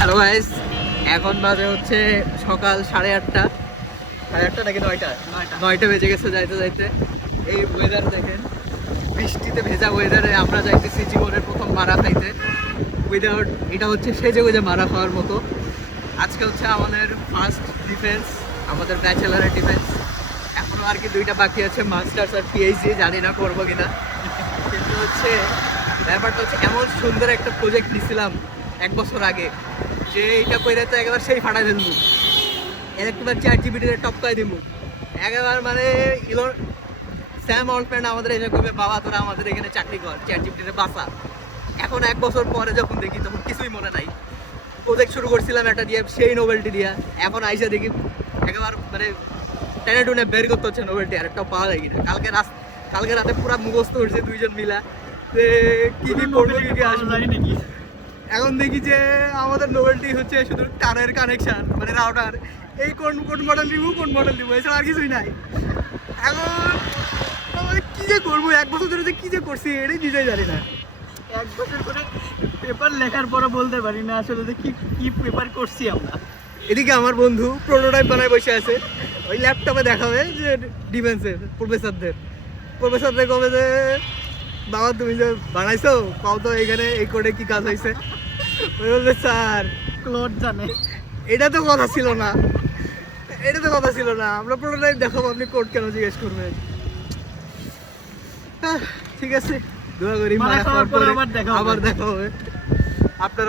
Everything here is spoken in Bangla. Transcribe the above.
হ্যালো গাইস, এখন বাজে হচ্ছে সকাল 8:30। 8:30 নাকি 9টা বেজে গেছে যাইতে যাইতে। এই ওয়েদার দেখেন, বৃষ্টিতে ভেজা ওয়েদারে আমরা যাইতেছি জীবনের প্রথম মারা খাইতে। উইদাউট এটা হচ্ছে সেজে গুজে মারা খাওয়ার মতো। আজকে হচ্ছে আমাদের ফার্স্ট ডিফেন্স, আমাদের ব্যাচেলারের ডিফেন্স। এখনও আর কি 2টা বাকি আছে, মাস্টার্স আর পিএইচডি, জানি না করবো কিনা। কিন্তু হচ্ছে ব্যাপারটা হচ্ছে এমন সুন্দর একটা প্রজেক্ট নিয়েছিলাম 1 বছর আগে, যে এটা কইরে তো একবার সেই ফাটাই ফেলবো, একবার ChatGPT টপকাই দিব একবার। মানে স্যাম অলফ্রেন্ড আমাদের এসে কইবে, বাবা তোরা আমাদের এখানে চাকরি কর, ChatGPT বাঁচা। এখন 1 বছর পরে যখন দেখি তখন কিছুই মনে নাই। প্রজেক্ট শুরু করছিলাম একটা দিয়ে, সেই নোবেলটি দিয়া, এখন আইসা দেখি একবার মানে টেনে টুনে বের করতে হচ্ছে নোবেলটি, আর একটা পাওয়া যায় কিনা। কালকে রাতে পুরো মুখস্থ করছে 2জন মিলা যে কি কি করবো, কি কি আসবে নাকি। এখন দেখি যে আমাদের নোবেলটি হচ্ছে শুধু তারের কানেকশন, মানে রাউটার, এই কোন মডেল নিব এছাড়া আর কিছুই নাই। এখন কি যে করবো, 1 বছর ধরে যে কি যে করছি এটাই নিজেই জানি না। 1 বছর করে পেপার লেখার পরে বলতে পারি না আসলে যে কি পেপার করছি আমরা। এদিকে আমার বন্ধু প্রোটোটাইপ বানায় বসে আছে, ওই ল্যাপটপে দেখাবে যে ডিফেন্সের প্রফেসরদের কবে যে বাবা তুমি যে বানাইছো কও তো এখানে এই কোডে কি কাজ হয়েছে। ওই বলবে স্যার ক্লোড জানে। এটা তো কথা ছিল না, আমরা প্রোটোটাইপ দেখাবো, আপনি কোড কেন জিজ্ঞেস করবেন। ঠিক আছে, দোয়া করি মারা খাওয়ার পরে আবার দেখা হবে। আপনারা